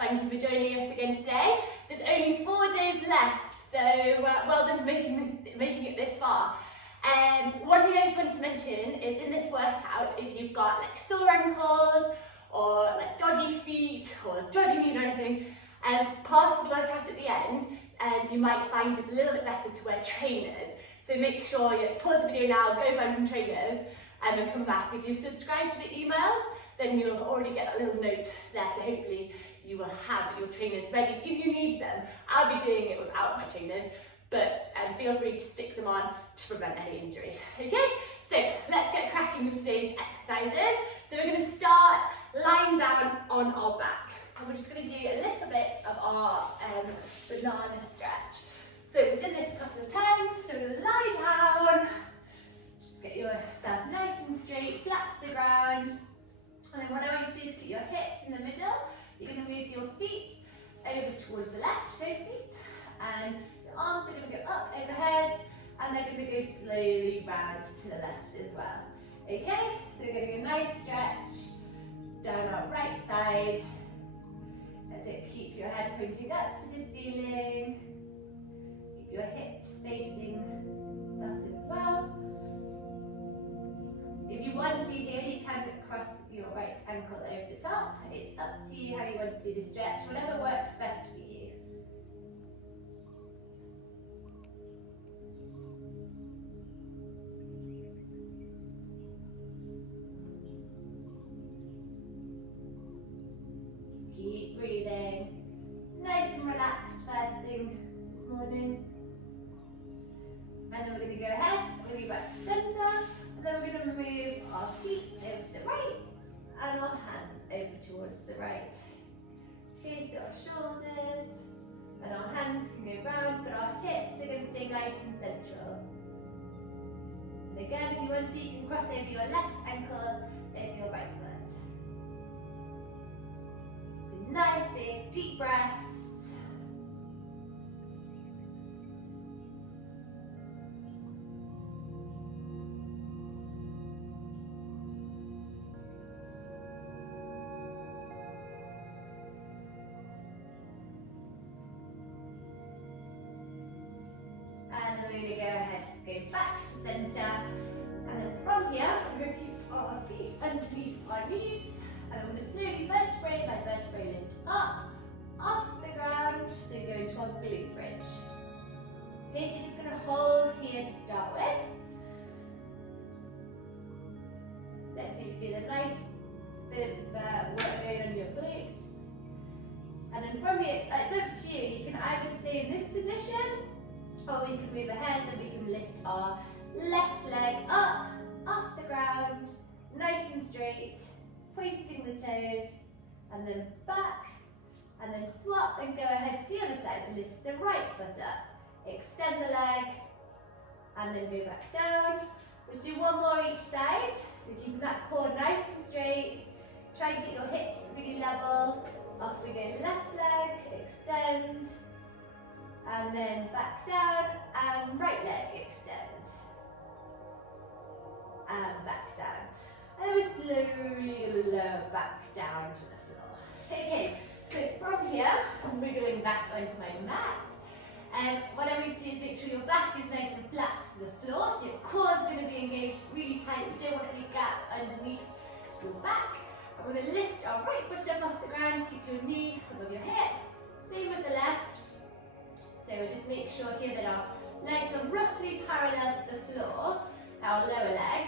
Thank you for joining us again today. There's only 4 days left, so well done for making it this far. One thing I just wanted to mention is in this workout, if you've got like sore ankles or like dodgy feet or dodgy knees or anything, part of the workout at the end, you might find it's a little bit better to wear trainers. So make sure you pause the video now, go find some trainers, and come back. If you subscribe to the emails, then you'll already get a little note there, so hopefully you will have your trainers ready if you need them. I'll be doing it without my trainers, but feel free to stick them on to prevent any injury. Okay, so let's get cracking with today's exercises. So we're going to start lying down on our back. And we're just going to do a little bit of our banana stretch. So we've done this a couple of times, so we're going to lie down, just get yourself nice and straight, flat to the ground. And then what I want you to do is put your hips in the middle. You're going to move your feet over towards the left, both feet, and your arms are going to go up overhead, and they're going to go slowly round to the left as well. Okay, so we're getting a nice stretch down our right side. That's it, keep your head pointing up to the ceiling. Keep your hips facing up as well. If you want to here, you can cross your right ankle over the top. It's up to you how you want to do the stretch, whatever works best for you. Just keep breathing. Nice and relaxed first thing this morning. And then we're going to go ahead, we're going to go back to centre. And then we're going to move our feet over to the right and our hands over towards the right. Okay, so our shoulders and our hands can go round, but our hips are going to stay nice and central. And again, if you want to, you can cross over your left ankle over your right foot. So nice big deep breaths. We're going to go ahead, go back to centre, and then from here, we're going to keep our feet underneath our knees, and I'm going to slowly vertebrae by vertebrae lift up, off the ground, so go into our glute bridge. Okay, so you're just going to hold here to start with. So you feel a nice bit of work going on your glutes. And then from here, it's up to you. You can either stay in this position, or we can move ahead and we can lift our left leg up, off the ground, nice and straight, pointing the toes, and then back, and then swap and go ahead to the other side to lift the right foot up. Extend the leg, and then go back down. Let's do one more each side, so keeping that core nice and straight. Try and get your hips really level. Off we go, left leg, extend, and then back down, and right leg extend, and back down. And then we're slowly going to lower back down to the floor. Okay, so from here, I'm wiggling back onto my mat. What I want you to do is make sure your back is nice and flat to the floor, so your core is going to be engaged really tight. We don't want any gap underneath your back. And we're going to lift our right foot up off the ground, keep your knee above your hip. Same with the left. So just make sure here that our legs are roughly parallel to the floor, our lower leg,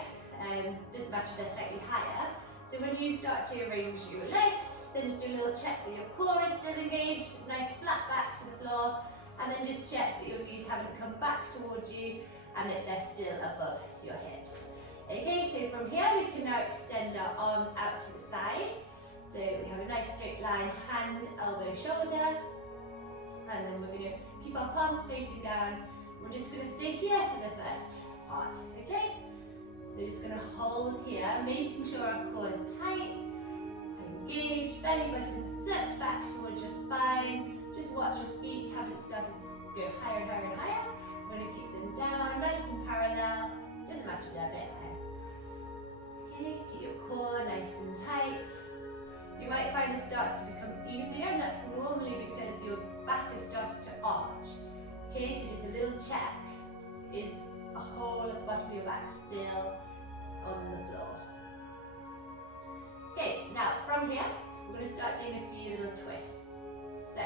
doesn't matter if they're slightly higher. So when you start to arrange your legs, then just do a little check that your core is still engaged, nice flat back to the floor, and then just check that your knees haven't come back towards you and that they're still above your hips. Okay, so from here we can now extend our arms out to the side. So we have a nice straight line, hand, elbow, shoulder, and then we're going to keep our palms facing down. We're just going to stay here for the first part, okay? So we're just going to hold here, making sure our core is tight, engaged, belly button sucked back towards your spine. Just watch your feet haven't started to go higher and higher and higher. We're going to keep them down, nice and parallel. Doesn't matter if they're a bit higher. Okay, keep your core nice and tight. You might find this starts to become easier, and that's normally because your back has started to arch. Okay, so just a little check. Is the whole of the bottom of your back still on the floor? Okay, now from here, we're going to start doing a few little twists. So,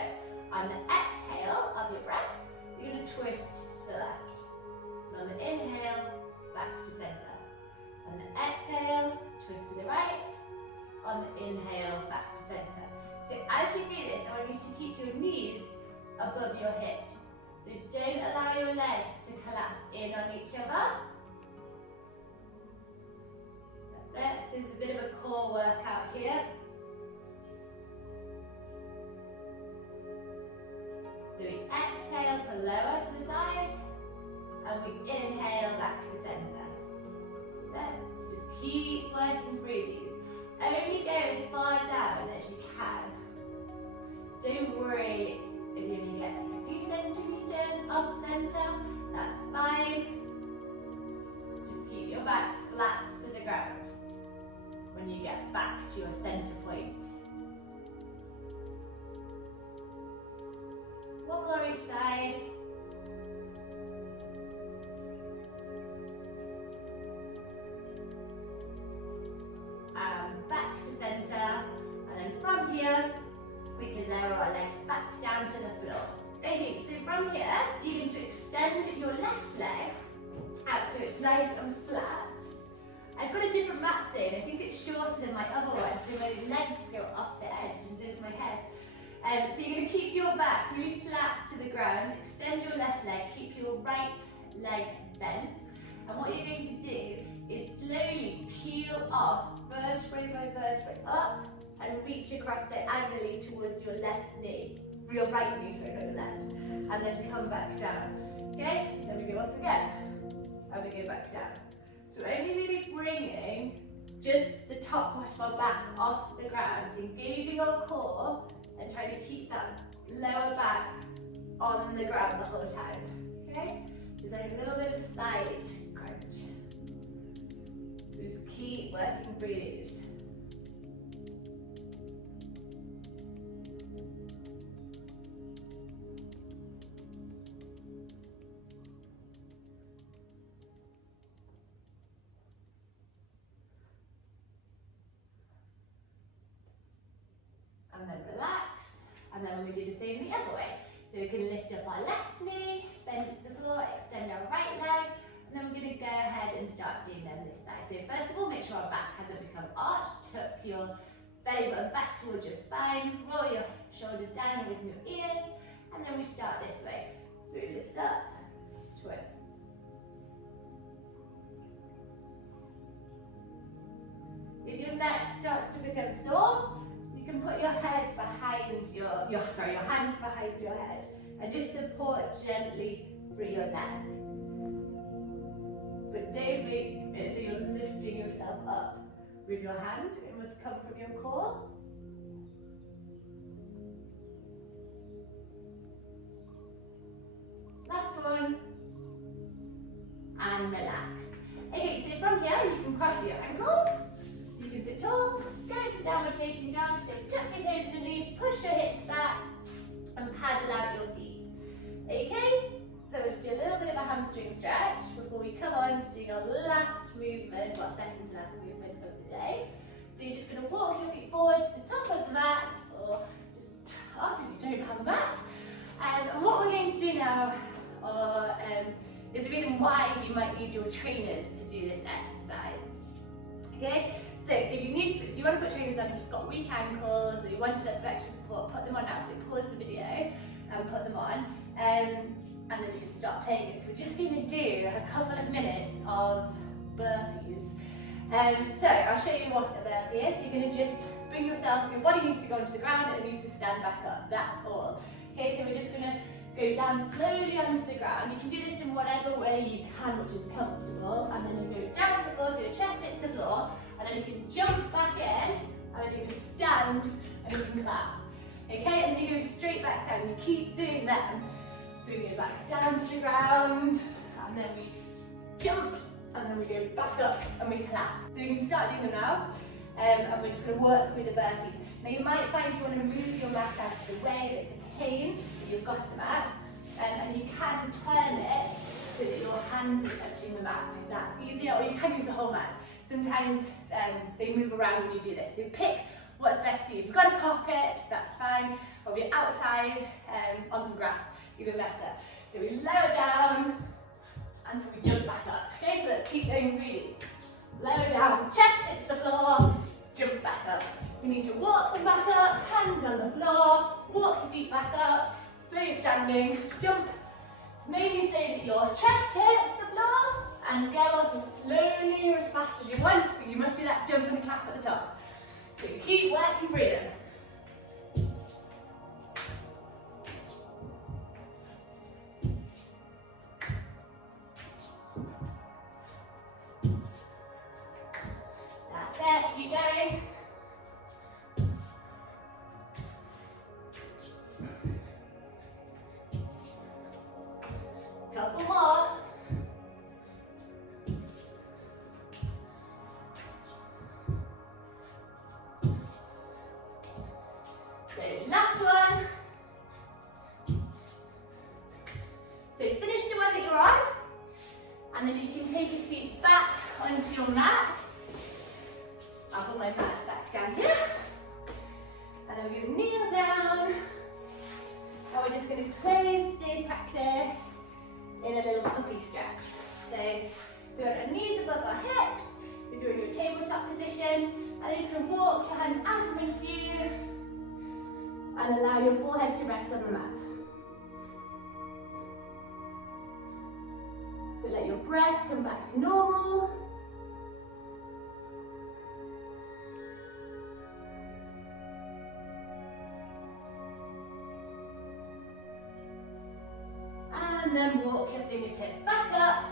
on the exhale of your breath, you're going to twist to the left. And on the inhale, back to center. On the exhale, twist to the right. On the inhale, back to center. So as you do this, I want you to keep your knees above your hips. So don't allow your legs to collapse in on each other. That's it. This is a bit of a core workout here. So we exhale to lower to the side, and we inhale back to center. That's it. So just keep working through these. Only go as far down as you can. Don't worry if you only get a few centimeters off center, that's fine. Just keep your back flat to the ground when you get back to your center point. One more each side. Back to center, and then from here we can lower our legs back down to the floor. Okay, so from here you can extend your left leg out so it's nice and flat. I've got a different mat today, and I think it's shorter than my other one, so my legs go off the edge and so does my head. So you're going to keep your back really flat to the ground, extend your left leg, keep your right leg bent, and what you're going to do is slowly peel off vertebrae by vertebrae up and reach across diagonally towards your left knee, your right knee, sorry, not your left, and then come back down. Okay, then we go up again, and we go back down. So we're only really bringing just the top part of our back off the ground, engaging our core and trying to keep that lower back on the ground the whole time. Okay, just like a little bit of a side crunch. Just keep working through these. And then relax, and then we do the same the other way. So we can lift up our left knee, bend it to the floor, extend our right leg, and then we're going to go ahead and start doing them this side. So first of all, make sure our back hasn't become arched. Tuck your belly button back towards your spine, roll your shoulders down with your ears, and then we start this way. So we lift up, twist. If your neck starts to become sore, you can put your head behind your hand behind your head and just support gently through your neck. But don't make it so you're lifting yourself up with your hand. It must come from your core. Last one. And relax. Okay, so from here you can cross your ankles. You can sit tall, go into downward facing dog, so tuck your toes underneath, push your hips back, and paddle out your feet. Okay, so let's do a little bit of a hamstring stretch before we come on to doing our last movement, well, second to last movement of the day. So you're just going to walk your feet forward to the top of the mat, or just up if you don't have a mat. And what we're going to do now is the reason why you might need your trainers to do this exercise. Okay? So if you want to put trainers on, if you've got weak ankles or you want a little bit of extra support, put them on now. So pause the video and put them on, and then you can start playing it. So we're just going to do a couple of minutes of burpees. So I'll show you what a burpee is. You're going to just bring yourself, your body needs to go onto the ground and it needs to stand back up. That's all. Okay, so we're just going to go down slowly onto the ground. You can do this in whatever way you can, which is comfortable. And then you go down to the floor, so your chest hits the floor. And then you can jump back in, and then you can stand, and you can clap. Okay, and then you go straight back down. You keep doing them. So we go back down to the ground, and then we jump, and then we go back up, and we clap. So you can start doing them now. and we're just going to work through the burpees. Now you might find you want to move your mat out of the way, it's a pain if you've got the mat, and you can turn it so that your hands are touching the mat, if that's easier, or you can use the whole mat. Sometimes they move around when you do this. So pick what's best for you. If you've got a carpet, that's fine, or if you're outside on some grass, even better. So we lower down, and then we jump back up. Okay, so let's keep going through these. Lower down, chest hits the floor, jump back up. You need to walk them back up, hands on the floor, walk your feet back up, slow your standing, jump. It's mainly so that your chest hits the floor and go up as slowly or as fast as you want, but you must do that jump and clap at the top. So you keep working through them. That's it, keep going. Couple more. So last one. So finish the one that you're on, and then you can take your feet back onto your mat. I'll put my mat back down here, and then we're going to kneel down, and we're just going to close today's practice in a little puppy stretch. So we've got our knees above our hips, we're doing your tabletop position, and you're just going to walk your hands out in front of you and allow your forehead to rest on the mat. So let your breath come back to normal. And then walk your fingertips back up.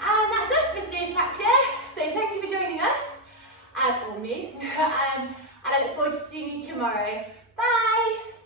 And that's us for today's practice. So thank you for joining us, and for me. And I look forward to seeing you tomorrow. Bye!